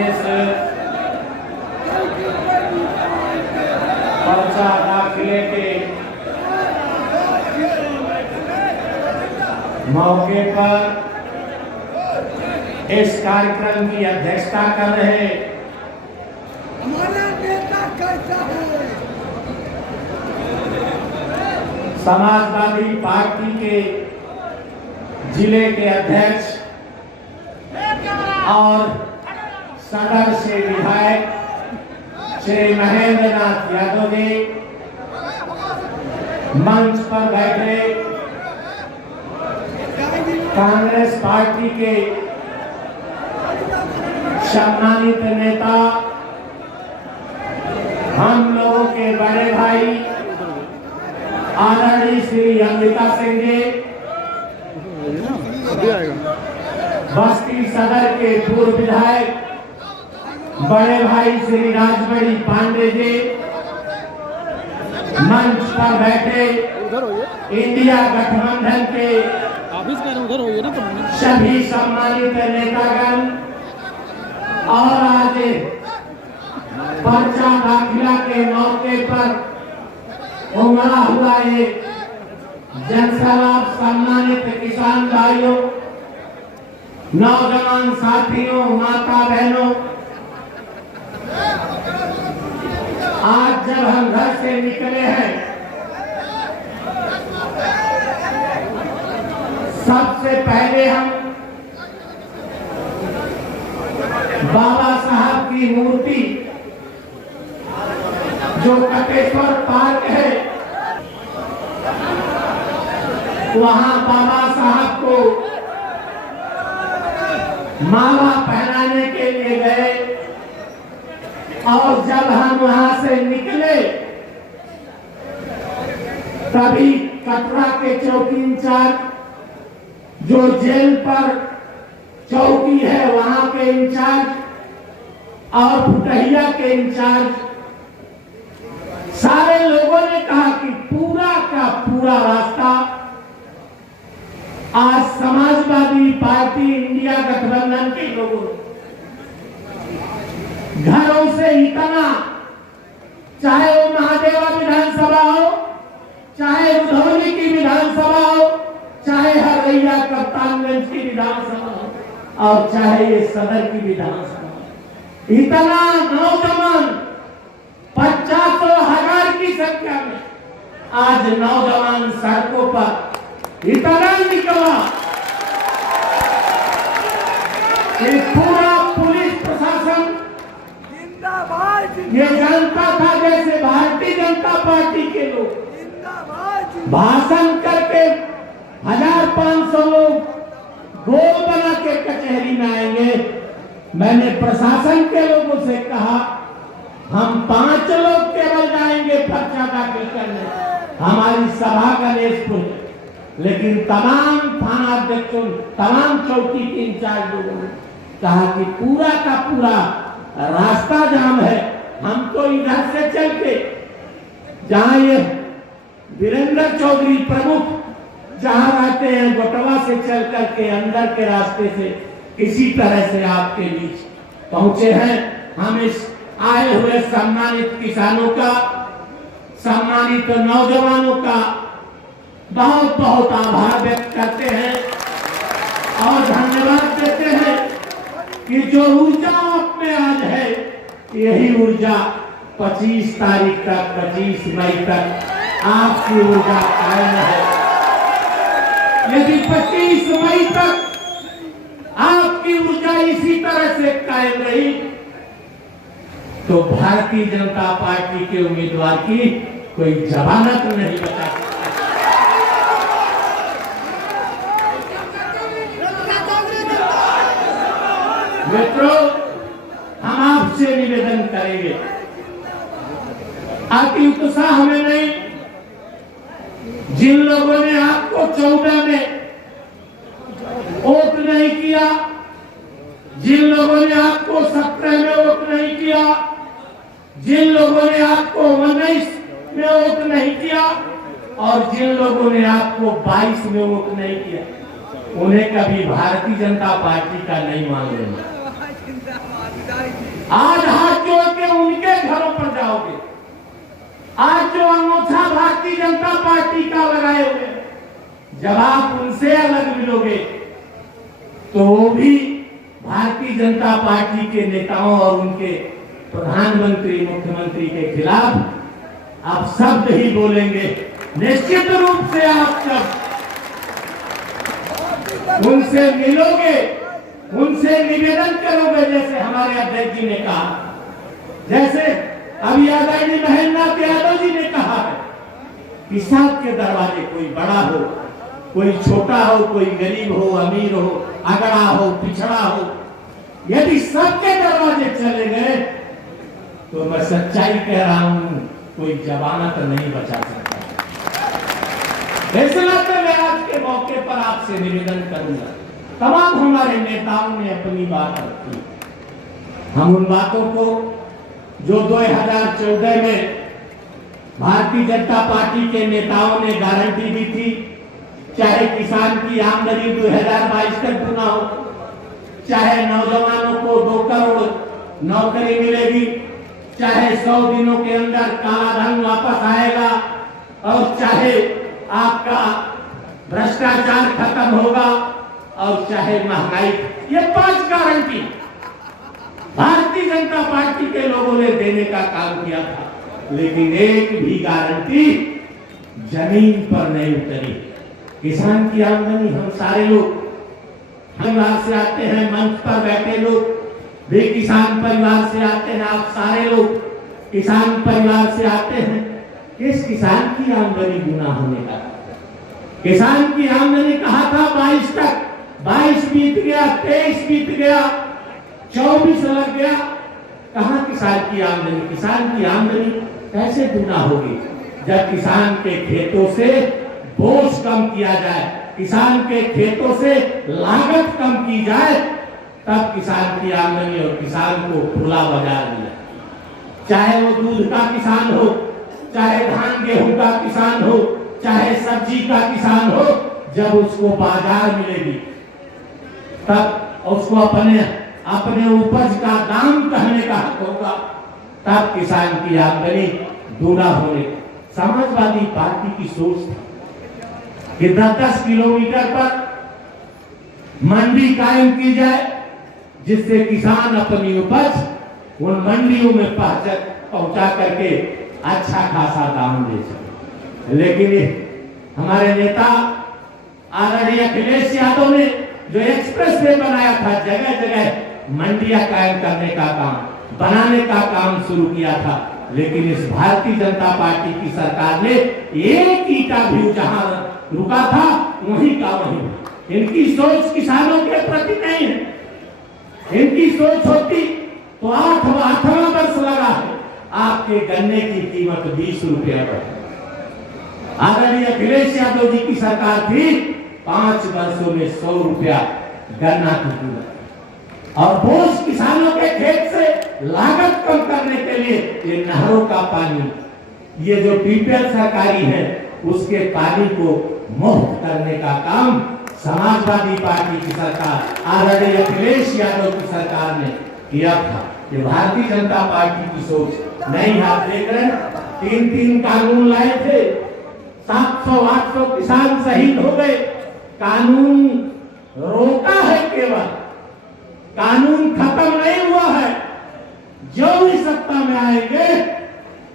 इस पर्चा दाखिले के मौके पर इस कार्यक्रम की अध्यक्षता कर रहे हमारा नेता कैसा है? समाजवादी पार्टी के जिले के अध्यक्ष और सदर से विधायक श्री महेंद्र नाथ यादव जी, मंच पर बैठे कांग्रेस पार्टी के सम्मानित नेता, हम लोगों के बड़े भाई आदरणीय श्री अंबिका सिंह जी, बस्ती सदर के पूर्व विधायक बड़े भाई श्री राजबड़ी पांडे जी, मंच पर बैठे इंडिया गठबंधन के सभी सम्मानित नेतागण और आज पर्चा दाखिला के मौके पर उमड़ा हुआ ये जनसैलाब, सम्मानित किसान भाइयों, नौजवान साथियों, माता बहनों, आज जब हम घर से निकले हैं, सबसे पहले हम बाबा साहब की मूर्ति जो कटेश्वर पार्क है, वहां बाबा साहब को माला पहनाने के लिए गए और जब हम वहां से निकले तभी कटरा के चौकी इंचार्ज, जो जेल पर चौकी है वहां के इंचार्ज और फुटहिया के इंचार्ज, सारे लोगों ने कहा कि पूरा का पूरा रास्ता आज समाजवादी पार्टी इंडिया गठबंधन के लोगों ने घरों से इतना, चाहे वो महादेवा विधानसभा हो, चाहे उधौली की विधानसभा हो, चाहे हरैया कप्तानगंज की विधानसभा हो और चाहे ये सदर की विधानसभा हो, इतना नौजवान 50,000 की संख्या में आज नौजवान सड़कों पर इतना निकला कि पूरा पुलिस प्रशासन जिंदाबाद, ये जानता था जैसे भारतीय जनता पार्टी के लोग जिंदाबाद। भाषण करके 1,500 लोग गोल बना के कचहरी में आएंगे। मैंने प्रशासन के लोगों से कहा हम 5 लोग केवल जाएंगे पर्चा दाखिल करने, हमारी सभा का नेतृत्व, लेकिन तमाम थाना अध्यक्षों, तमाम चौकी के इंचार्ज लोगों ने कहा कि पूरा का पूरा रास्ता जाम है, हम तो इधर से चल के जहां ये वीरेंद्र चौधरी प्रमुख जहां रहते हैं गोटवा से चल करके अंदर के रास्ते से इसी तरह से आपके बीच पहुंचे हैं। हम इस आए हुए सम्मानित किसानों का, सम्मानित नौजवानों का बहुत बहुत आभार व्यक्त करते हैं और धन्यवाद देते हैं कि जो ऊर्जा आप में आज है, यही ऊर्जा 25 तारीख तक, 25 मई तक आपकी ऊर्जा कायम है। यदि 25 मई तक आपकी ऊर्जा इसी तरह से कायम रही तो भारतीय जनता पार्टी के उम्मीदवार की कोई जमानत नहीं बचा सकता। मित्रों, हम आपसे निवेदन करेंगे, अति उत्साह में नहीं, जिन लोगों ने आपको 14 में वोट नहीं किया, जिन लोगों ने आपको 17 में वोट नहीं किया, जिन लोगों ने आपको 19 में वोट नहीं किया और जिन लोगों ने आपको 22 में वोट नहीं किया, उन्हें कभी भारतीय जनता पार्टी का नहीं मान लेना। जिंदाबाद विदाई जी। आज हाथ जोड़ के उनके घरों पर जाओगे, आज जो अंगूठा भारतीय जनता पार्टी का लगाए हुए, जब आप उनसे अलग मिलोगे तो वो भी भारतीय जनता पार्टी के नेताओं और उनके प्रधानमंत्री मुख्यमंत्री के खिलाफ आप शब्द ही बोलेंगे। निश्चित रूप से आप जब उनसे मिलोगे, उनसे निवेदन करोगे, जैसे हमारे अध्यक्ष जी ने कहा, जैसे अभी आदरणीय महेंद्रनाथ यादव जी ने कहा है कि सबके दरवाजे, कोई बड़ा हो, कोई छोटा हो, कोई गरीब हो, अमीर हो, अगड़ा हो, पिछड़ा हो, यदि सबके दरवाजे चले गए तो मैं सच्चाई कह रहा हूं, कोई जमानत नहीं बचा सकता। ऐसे नाते मैं आज के मौके पर आपसे निवेदन करूंगा, तमाम हमारे नेताओं ने अपनी बात रखी, हम उन बातों को जो 2014 में भारतीय जनता पार्टी के नेताओं ने गारंटी दी थी, चाहे किसान की आमदनी 2022 तक गुना हो, चाहे नौजवानों को 2 करोड़ नौकरी मिलेगी, चाहे 100 दिनों के अंदर काला धन वापस आएगा, और चाहे आपका भ्रष्टाचार खत्म होगा, और चाहे महंगाई, ये 5 गारंटी भारतीय जनता पार्टी के लोगों ने देने का काम किया था, लेकिन एक भी गारंटी जमीन पर नहीं उतरी। किसान की आमदनी, हम सारे लोग परिवार से आते हैं, मंच पर बैठे लोग भी किसान परिवार से आते हैं, आप सारे लोग किसान परिवार से आते हैं। किस किसान की आमदनी गुना होने का? किसान की आमदनी कहा था 22 तक, 22 बीत गया, 23 बीत गया, 24 लग गया, कहां किसान की आमदनी? किसान की आमदनी कैसे गुना होगी जब किसान के खेतों से बोझ कम किया जाए, किसान के खेतों से लागत कम की जाए, तब किसान की आमदनी और किसान को खुला बाजार मिले। चाहे वो दूध का किसान हो, चाहे धान गेहूं का किसान हो, चाहे सब्जी का किसान हो, जब उसको बाजार मिलेगी तब उसको अपने उपज का दाम कहने का हक होगा, तब किसान की आमदनी दूना होने। समाजवादी पार्टी की सोच था कि 10-10 किलोमीटर पर मंडी कायम की जाए, जिससे किसान अपनी उपज उन मंडियों में पहुंचा करके अच्छा खासा दाम दे सके। लेकिन हमारे नेता आदरणीय अखिलेश यादव ने जो एक्सप्रेस वे बनाया था, जगह जगह मंडियां कायम करने का काम, बनाने का काम शुरू किया था, लेकिन इस भारतीय जनता पार्टी की सरकार ने एक ईंटा भी जहां रुका था वहीं का वहीं। इनकी सोच किसानों के प्रति नहीं है, इनकी सोच होती तो 8वां वर्ष लगा है आपके गन्ने की कीमत 20 रुपया पर। आदरणीय अखिलेश यादव जी की सरकार थी, 5 वर्षों में 100 रुपया गन्ना की कीमत, और बोझ किसानों के खेत से लागत कम करने के लिए ये नहरों का पानी, ये जो बीपीएल सरकारी है, उसके पानी को मुफ्त करने का काम समाजवादी पार्टी की सरकार आदरणीय अखिलेश यादव की सरकार ने किया था। ये भारतीय जनता पार्टी की सोच नहीं। आप देख रहे हैं 3-3 कानून लाए थे, 700-800 किसान शहीद हो गए। कानून रोका है, केवल कानून खत्म नहीं हुआ है। जो भी सत्ता में आएंगे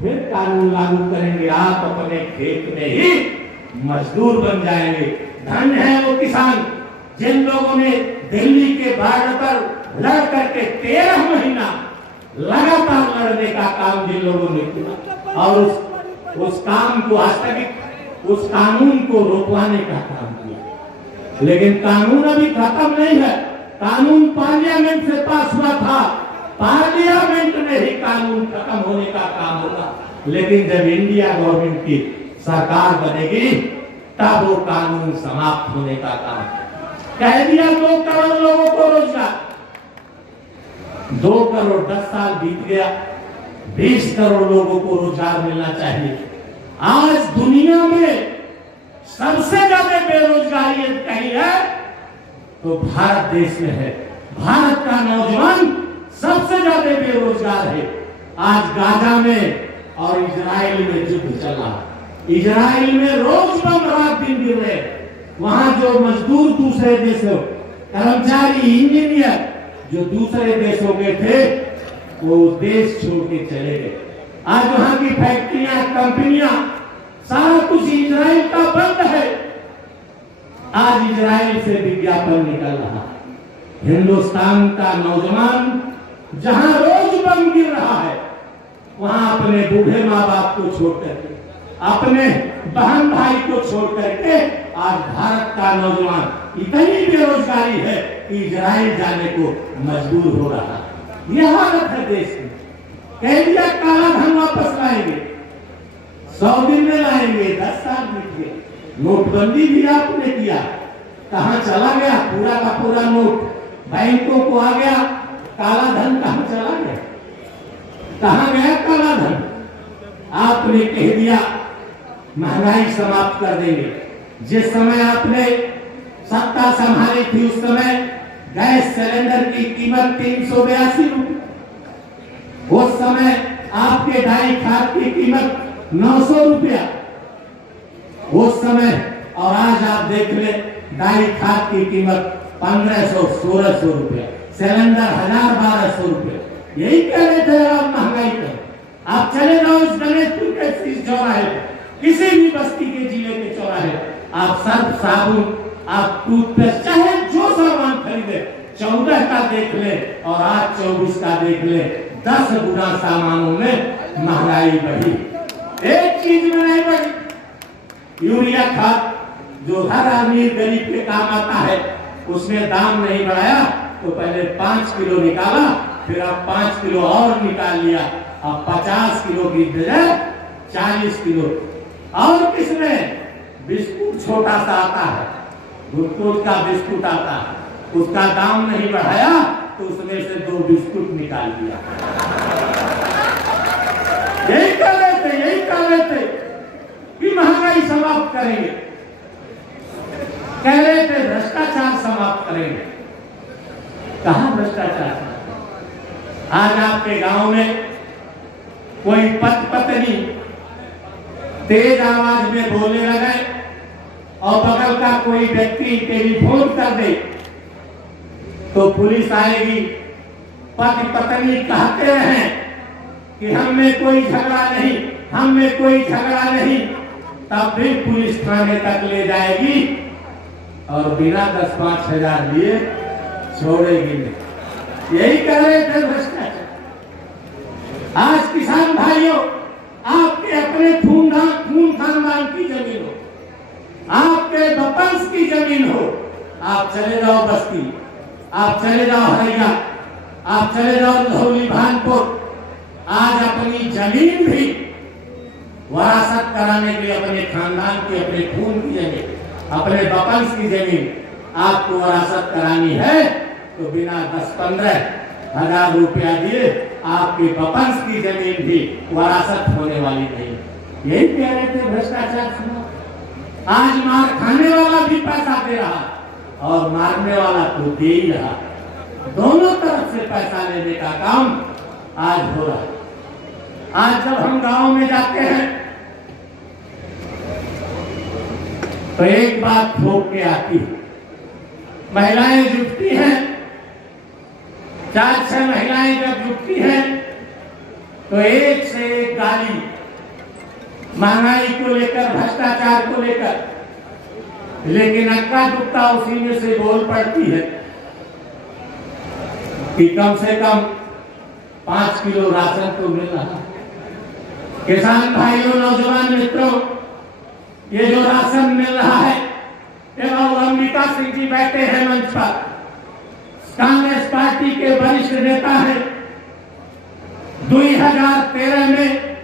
फिर कानून लागू करेंगे। आप अपने खेत में ही मजदूर बन जाएंगे। धन है वो किसान जिन लोगों ने दिल्ली के बॉर्डर पर लड़ करके 13 महीना लगातार लड़ने का काम जिन लोगों ने किया, और उस काम को स्थगित, उस कानून को रोकवाने का काम किया। लेकिन कानून अभी खत्म नहीं है। कानून पार्लियामेंट से पास हुआ था, पार्लियामेंट में ही कानून खत्म होने का काम होगा। लेकिन जब इंडिया गवर्नमेंट की सरकार बनेगी तब वो कानून समाप्त होने का काम कह दिया। 2 करोड़ लोगों को रोजगार, 2 करोड़ 10 साल बीत गया, 20 करोड़ लोगों को रोजगार मिलना चाहिए। आज दुनिया में सबसे ज्यादा बेरोजगारी कहीं है तो भारत देश में है। भारत का नौजवान ज्यादा बेरोजगार है। आज गाजा में और इजराइल में युद्ध चल रहा है। इजराइल में रोज बम रात दिन गिर रहे। वहां जो मजदूर दूसरे देशों, कर्मचारी, इंजीनियर जो दूसरे देशों के थे, वो देश छोड़ के चले गए। आज वहां की फैक्ट्रियां, कंपनियां, सारा कुछ इजराइल का बंद है। आज इजराइल से विज्ञापन निकल रहा है। हिंदुस्तान का नौजवान जहां रोज बम गिर रहा है, वहां अपने बूढ़े माँ बाप को छोड़ करके, अपने बहन भाई को छोड़ करके आज भारत का नौजवान इतनी बेरोजगारी है कि इजराइल जाने को मजबूर हो रहा है। यह हालत है देश में। कह दिया काला धन वापस लाएंगे, 100 दिन में लाएंगे, 10 साल बीत गए। नोटबंदी भी आपने किया, कहां चला गया पूरा का पूरा नोट? बैंकों को आ गया, काला धन कहां चला गया? कहां गया काला धन? आपने कह दिया महंगाई समाप्त कर देंगे। जिस समय आपने सत्ता संभाली थी, उस समय गैस सिलेंडर की कीमत 382 रुपये, उस समय आपके डाई खाद की कीमत 900 रुपया उस समय, और आज आप देख ले डाई खाद की कीमत 1500-1600 रुपया, सिलेंडर 1000-1200 रुपये। यही कह रहे थे आप महंगाई करो। आप चले जाओ इस गणेशपुर के चौराहे, किसी भी बस्ती के जिले के चौराहे, आप सर्फ साबुन, आप टूथपेस्ट, चाहे जो सामान खरीदे, 14 का देख ले और आज 24 का देख ले, 10 गुना सामानों में महंगाई बढ़ी। एक चीज में नहीं बढ़ी। यूरिया खाद जो हर आदमी गरीब के काम आता है, उसमें दाम नहीं बढ़ाया तो पहले 5 किलो निकाला, फिर अब 5 किलो और निकाल लिया, अब 50 किलो की बजाय 40 किलो। और किसने बिस्कुट छोटा सा आता है, गुटकुट का बिस्कुट आता है, उसका दाम नहीं बढ़ाया तो उसमें से 2 बिस्कुट निकाल दिया। यही कर रहे थे कि महंगाई समाप्त करेंगे, कह रहे थे भ्रष्टाचार समाप्त करेंगे। कहां भ्रष्टाचार? आज आपके गांव में कोई पत्नी तेज आवाज में बोलने लगे और बगल का कोई व्यक्ति टेलीफोन कर दे तो पुलिस आएगी। पति पत्नी कहते हैं कि हम में कोई झगड़ा नहीं, हम में कोई झगड़ा नहीं, तब भी पुलिस थाने तक ले जाएगी और बिना 10-5 हजार लिए छोड़ेगी नहीं। यही कर रहे थे भ्रष्टाचार। आज किसान भाइयों, आपके अपने खून खानदान की जमीन हो, आपके बपंस की जमीन हो, आप चले जाओ बस्ती, आप चले जाओ हरैया, आप चले जाओ धौली भानपुर, आज अपनी जमीन भी वरासत कराने के लिए, अपने खानदान की, अपने खून की जमीन, अपने बपंस की जमीन आपको वरासत करानी है तो बिना 10-15 हजार रुपया दिए आपके बपंस की जमीन भी वरासत होने वाली नहीं। यही कह रहे थे भ्रष्टाचार सुनो। आज मार खाने वाला भी पैसा दे रहा और मारने वाला तो दे ही रहा। दोनों तरफ से पैसा लेने का काम आज हो रहा है। आज जब हम गांव में जाते हैं तो एक बात ठोक के आती है। महिलाएं जुटती हैं, 4-6 महिलाएं जब जुटती हैं तो एक से एक गाली, महंगाई को लेकर, भ्रष्टाचार को लेकर, लेकिन अक्का दुक्का उसी में से बोल पड़ती है कि कम से कम 5 किलो राशन तो मिल रहा है। किसान भाइयों, नौजवान मित्रों, ये जो राशन मिल रहा है, एवं अंबिका सिंह जी बैठे हैं मंच पर, कांग्रेस पार्टी के वरिष्ठ नेता हैं। 2013 में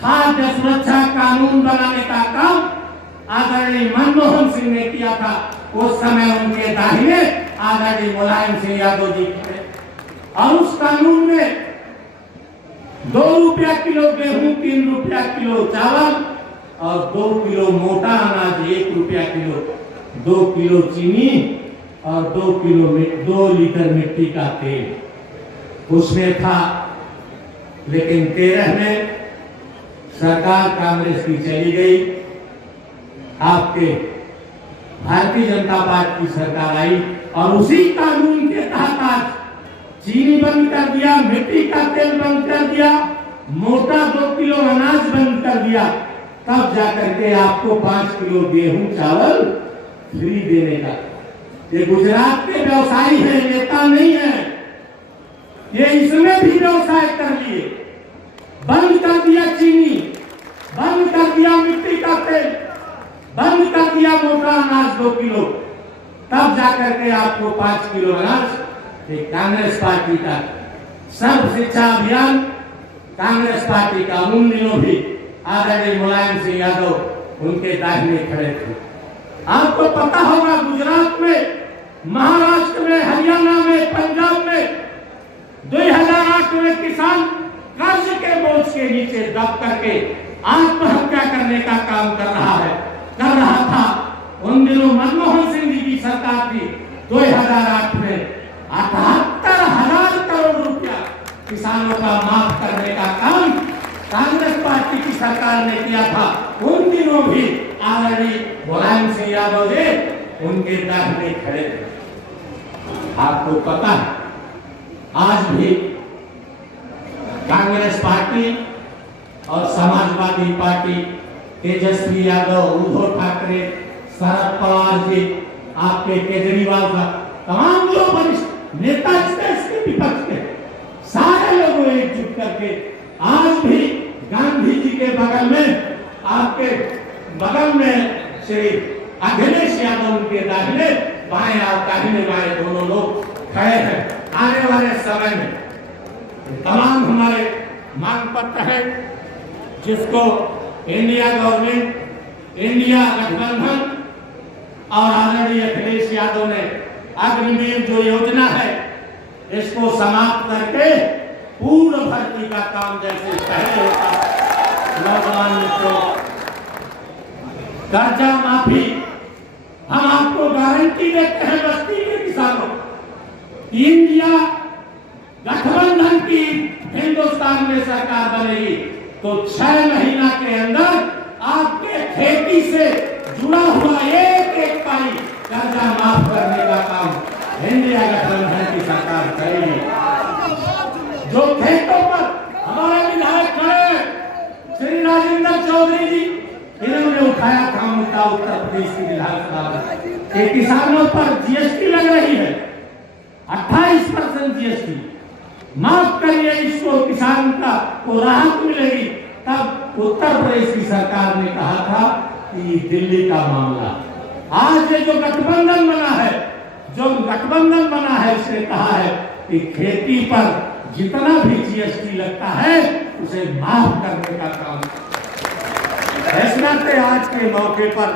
खाद्य सुरक्षा कानून बनाने का काम आदरणीय मनमोहन सिंह ने किया था। उस समय उनके दाहिने आदरणीय मुलायम सिंह यादव जी थे और उस कानून में 2 रुपया किलो गेहूं, 3 रुपया किलो चावल और 2 किलो मोटा अनाज, 1 रुपया किलो, 2 किलो चीनी और 2 लीटर मिट्टी का तेल, उसमें था, लेकिन 13 में सरकार कांग्रेस की चली गई। आपके भारतीय जनता पार्टी की सरकार आई और उसी कानून के तहत आज चीनी बंद कर दिया, मिट्टी का तेल बंद कर दिया, मोटा 2 किलो अनाज बंद कर दिया, तब जाकर के आपको 5 किलो गेहूं चावल फ्री देने का। ये गुजरात के व्यवसायी है, नेता नहीं है। ये इसमें भी व्यवसाय कर लिए, बंद कर दिया चीनी, बंद कर दिया मिट्टी का तेल, बंद कर दिया मोटा अनाज 2 किलो, तब जाकर के आपको 5 किलो अनाज। कांग्रेस पार्टी का सर्व शिक्षा अभियान कांग्रेस पार्टी का उन दिनों भी आदरणीय मुलायम सिंह यादव उनके दाहिने खड़े थे। आपको पता होगा गुजरात में, महाराष्ट्र में, हरियाणा में, पंजाब में 2008 में किसान कर्ज के बोझ के नीचे दब करके आत्महत्या करने का काम कर रहा था। उन दिनों मनमोहन सिंह जी की सरकार थी। 2008 में 78,000 करोड़ रुपया किसानों का माफ करने का काम कांग्रेस पार्टी की सरकार ने किया था। उन दिनों भी आदरणीय मुलायम सिंह यादव जी उनके दाहिने खड़े थे। आपको पता है आज भी कांग्रेस पार्टी और समाजवादी पार्टी, तेजस्वी यादव, उद्धव ठाकरे, शरद पवार जी, आपके केजरीवाल साहब, तमाम जो वरिष्ठ नेता देश के विपक्ष के सारे लोगों एकजुट करके आज भी गांधी जी के बगल में, आपके बगल में श्री अखिलेश यादव उनके दाहिने बाएं और दाहिने बाएं दोनों लोग खड़े हैं। आने वाले समय में तमाम हमारे मांग पत्र है जिसको इंडिया गवर्नमेंट, इंडिया गठबंधन और आदरणीय अखिलेश यादव ने अग्निवीर जो योजना है इसको समाप्त करके पूर्ण भर्ती का काम जैसे पहले होता, नौजवान मित्रों, कर्जा माफी हम आपको गारंटी देते हैं बस्ती के किसानों। इंडिया गठबंधन की हिंदुस्तान में सरकार बनेगी तो 6 महीना के अंदर आपके खेती से जुड़ा हुआ एक पाई कर्जा माफ करने का काम इंडिया गठबंधन की सरकार करेगी। जो खेतों पर हमारे विधायक खड़े श्री राजेंद्र चौधरी जी, इन्होंने उठाया था मुद्दा उत्तर प्रदेश की विधानसभा में, किसानों पर जीएसटी लग रही है, 28% जीएसटी माफ करिए, इसको किसान को राहत मिलेगी। तब उत्तर प्रदेश की सरकार ने कहा था कि दिल्ली का मामला। आज ये जो गठबंधन बना है उसने कहा है कि खेती पर जितना भी जीएसटी लगता है उसे माफ करने का काम। फैसला से आज के मौके पर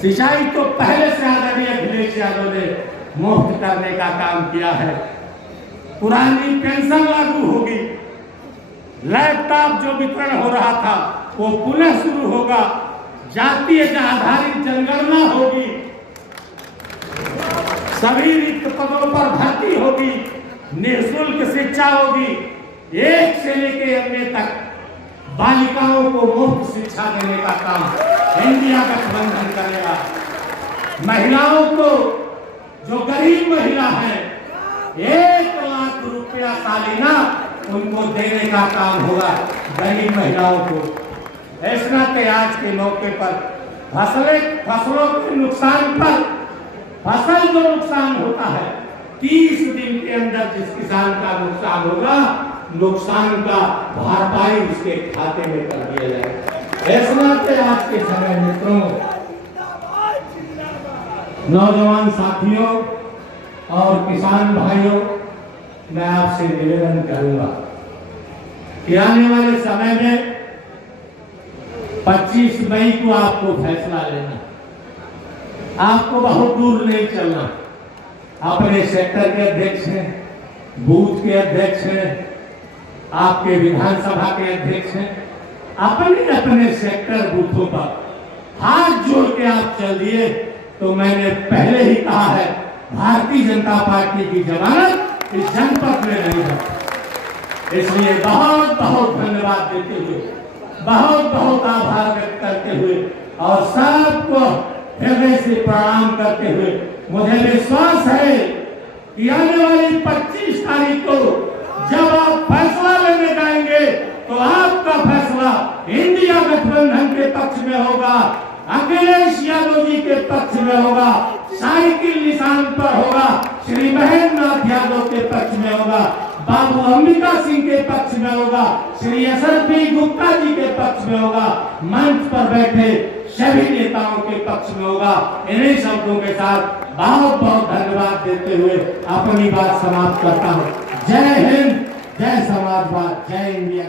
सिंचाई तो पहले से आदरणीय अखिलेश यादव ने मुफ्त करने का काम किया है। पुरानी पेंशन लागू होगी, लैपटॉप जो वितरण हो रहा था वो पुनः शुरू होगा, जातीय आधारित जनगणना होगी, सभी रिक्त पदों पर भर्ती होगी, निःशुल्क शिक्षा होगी, 1 से लेकर 8वीं तक बालिकाओं को मुफ्त शिक्षा देने का काम इंडिया गठबंधन करेगा। महिलाओं को, जो गरीब महिला है, 1 लाख रुपया सालाना उनको देने का काम होगा गरीब महिलाओं को। ऐसा के आज के मौके पर फसलों के नुकसान पर, फसल जो नुकसान होता है 30 दिन के अंदर जिस किसान का नुकसान होगा, नुकसान का भरपाई उसके खाते में कर दिया जाए। ऐसा के आज के समय मित्रों, नौजवान साथियों और किसान भाइयों, मैं आपसे निवेदन करूंगा कि आने वाले समय में 25 मई को आपको फैसला लेना, आपको बहुत दूर नहीं चलना। अपने सेक्टर के अध्यक्ष हैं, बूथ के अध्यक्ष हैं, आपके विधानसभा के अध्यक्ष हैं, अपने अपने सेक्टर बूथों पर हाथ जोड़ के आप चल दिए तो मैंने पहले ही कहा है, भारतीय जनता पार्टी की जमानत इस जनपद में नहीं है। इसलिए बहुत बहुत धन्यवाद देते हुए, बहुत बहुत आभार व्यक्त करते हुए और सबको हृदय से प्रणाम करते हुए मुझे विश्वास है कि आने वाली 25 तारीख को जब आप फैसला लेने जाएंगे तो आपका फैसला इंडिया गठबंधन के पक्ष में होगा, अखिलेश यादव जी के पक्ष में होगा, साइकिल निशान पर होगा, श्री महेंद्र नाथ यादव के पक्ष में होगा, बाबू अंबिका सिंह के पक्ष में होगा, श्री एसएसपी गुप्ता जी के पक्ष में होगा, मंच पर बैठे सभी नेताओं के पक्ष में होगा। इन्हीं शब्दों के साथ बहुत बहुत धन्यवाद देते हुए अपनी बात समाप्त करता हूँ। जय हिंद, जय समाजवाद, जय इंडिया।